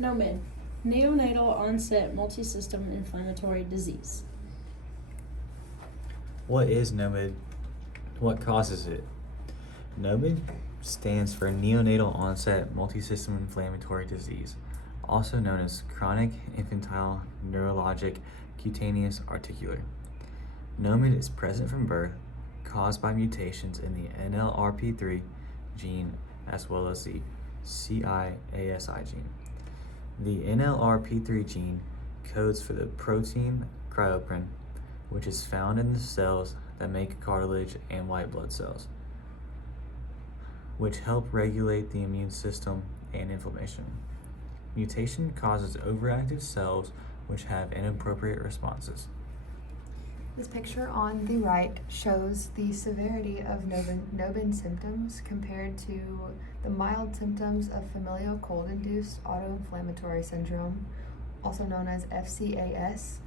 NOMID, Neonatal Onset Multisystem Inflammatory Disease. What is NOMID? What causes it? NOMID stands for Neonatal Onset Multisystem Inflammatory Disease, also known as chronic infantile neurologic cutaneous articular. NOMID is present from birth, caused by mutations in the NLRP3 gene as well as the CIASI gene. The NLRP3 gene codes for the protein cryoprin, which is found in the cells that make cartilage and white blood cells, which help regulate the immune system and inflammation. Mutation causes overactive cells which have inappropriate responses. This picture on the right shows the severity of NOMID symptoms compared to the mild symptoms of familial cold-induced autoinflammatory syndrome, also known as FCAS,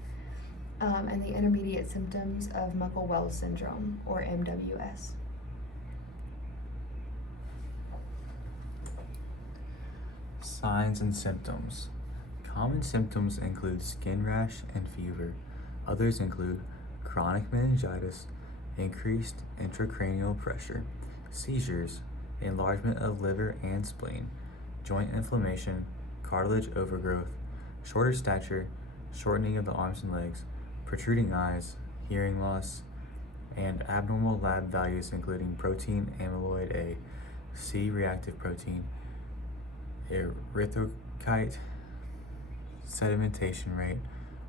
and the intermediate symptoms of Muckle-Wells syndrome, or MWS. Signs and symptoms. Common symptoms include skin rash and fever. Others include chronic meningitis, increased intracranial pressure, seizures, enlargement of liver and spleen, joint inflammation, cartilage overgrowth, shorter stature, shortening of the arms and legs, protruding eyes, hearing loss, and abnormal lab values including protein amyloid A, C-reactive protein, erythrocyte sedimentation rate,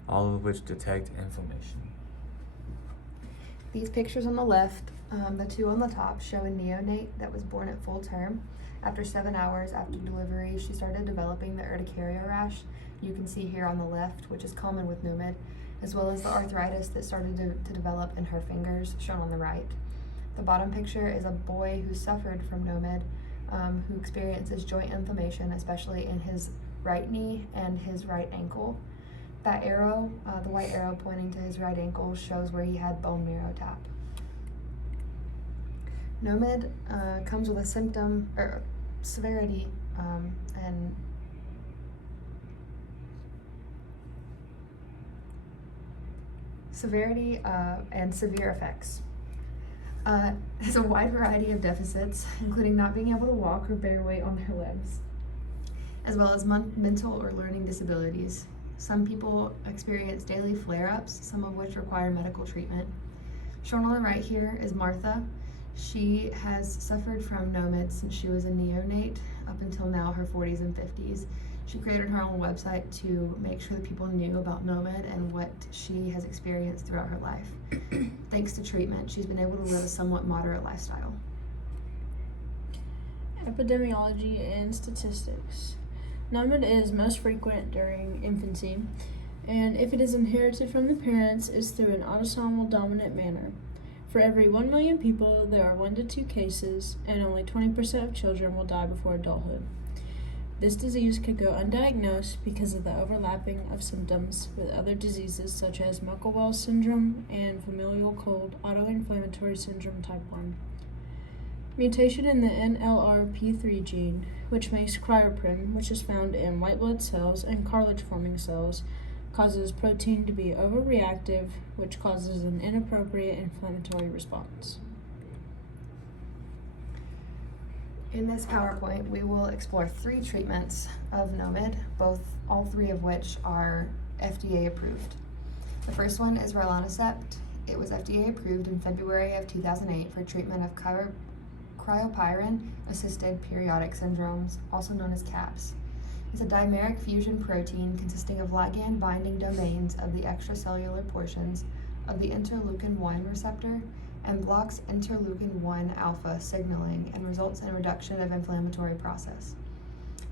all of which detect inflammation. These pictures on the left, the two on the top, show a neonate that was born at full term. After 7 hours after delivery, she started developing the urticaria rash you can see here on the left, which is common with NOMID, as well as the arthritis that started to develop in her fingers, shown on the right. The bottom picture is a boy who suffered from NOMID, who experiences joint inflammation, especially in his right knee and his right ankle. That arrow, the white arrow pointing to his right ankle, shows where he had bone marrow tap. NOMID comes with a symptom or severity and severe effects. Has a wide variety of deficits, including not being able to walk or bear weight on their legs, as well as mental or learning disabilities. Some people experience daily flare-ups, some of which require medical treatment. Shown on the right here is Martha. She has suffered from NOMID since she was a neonate up until now her 40s and 50s. She created her own website to make sure that people knew about NOMID and what she has experienced throughout her life. Thanks to treatment, she's been able to live a somewhat moderate lifestyle. Epidemiology and statistics. NOMID is most frequent during infancy, and if it is inherited from the parents, is through an autosomal dominant manner. For every 1 million people, there are 1 to 2 cases, and only 20% of children will die before adulthood. This disease could go undiagnosed because of the overlapping of symptoms with other diseases such as Muckle-Wells syndrome and familial cold autoinflammatory syndrome type 1. Mutation in the NLRP3 gene, which makes cryoprin, which is found in white blood cells and cartilage-forming cells, causes protein to be overreactive, which causes an inappropriate inflammatory response. In this PowerPoint, we will explore 3 treatments of NOMID, all 3 of which are FDA approved. The first one is rilonacept. It was FDA approved in February of 2008 for treatment of cryopyrin-assisted periodic syndromes, also known as CAPS. It's a dimeric fusion protein consisting of ligand-binding domains of the extracellular portions of the interleukin-1 receptor and blocks interleukin-1 alpha signaling and results in reduction of inflammatory process.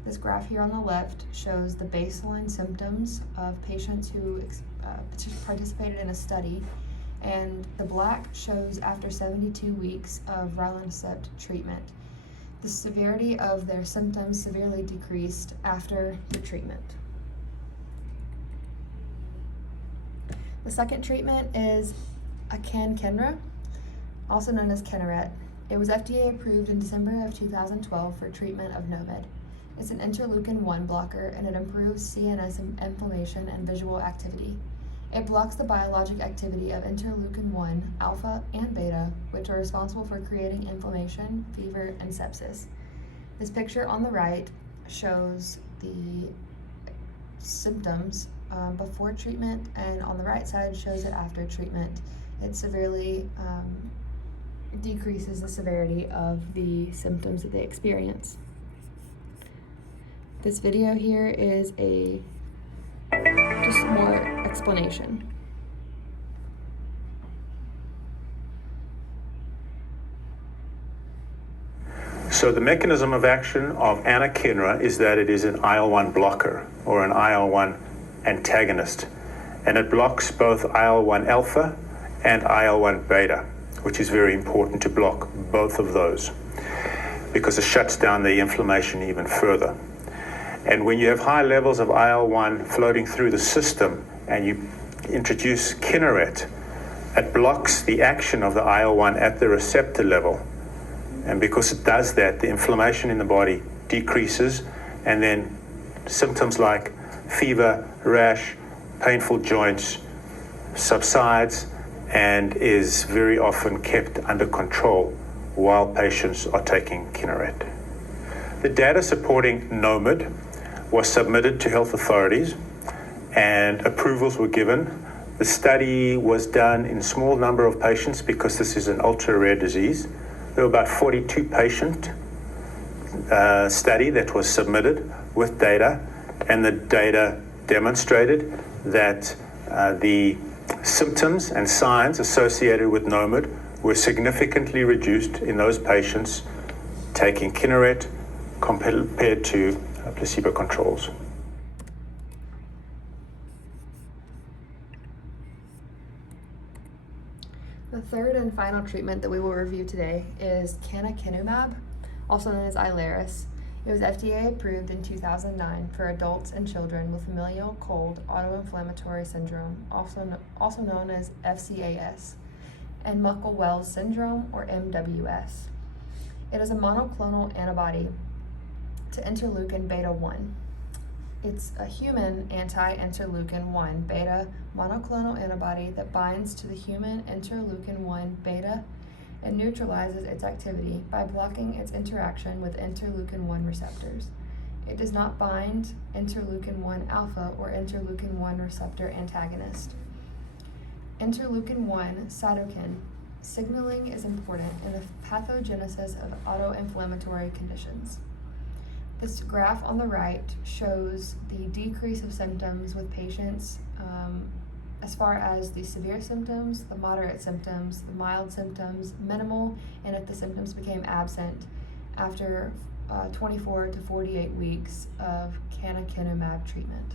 This graph here on the left shows the baseline symptoms of patients who participated in a study, and the black shows after 72 weeks of rilonacept treatment. The severity of their symptoms severely decreased after the treatment. The second treatment is anakinra, also known as Kineret. It was FDA approved in December of 2012 for treatment of NOMID. It's an interleukin-1 blocker, and it improves CNS inflammation and visual activity. It blocks the biologic activity of interleukin-1 alpha and beta, which are responsible for creating inflammation, fever, and sepsis. This picture on the right shows the symptoms before treatment, and on the right side shows it after treatment. It severely decreases the severity of the symptoms that they experience. This video here is just more explanation. So the mechanism of action of anakinra is that it is an IL-1 blocker or an IL-1 antagonist, and it blocks both IL-1 alpha and IL-1 beta, which is very important to block both of those because it shuts down the inflammation even further. And when you have high levels of IL-1 floating through the system and you introduce Kineret, it blocks the action of the IL-1 at the receptor level. And because it does that, the inflammation in the body decreases, and then symptoms like fever, rash, painful joints subsides and is very often kept under control while patients are taking Kineret. The data supporting NOMID was submitted to health authorities and approvals were given. The study was done in a small number of patients because this is an ultra-rare disease. There were about 42 patient study that was submitted with data, and the data demonstrated that the symptoms and signs associated with NOMID were significantly reduced in those patients taking Kineret compared to placebo controls. The third and final treatment that we will review today is canakinumab, also known as Ilaris. It was FDA approved in 2009 for adults and children with familial cold autoinflammatory syndrome, also known as FCAS, and Muckle-Wells syndrome, or MWS. It is a monoclonal antibody to interleukin beta 1. It's a human anti-interleukin-1 beta monoclonal antibody that binds to the human interleukin-1 beta and neutralizes its activity by blocking its interaction with interleukin-1 receptors. It does not bind interleukin-1 alpha or interleukin-1 receptor antagonist. Interleukin-1 cytokine signaling is important in the pathogenesis of autoinflammatory conditions. This graph on the right shows the decrease of symptoms with patients as far as the severe symptoms, the moderate symptoms, the mild symptoms, minimal, and if the symptoms became absent after 24 to 48 weeks of canakinumab treatment.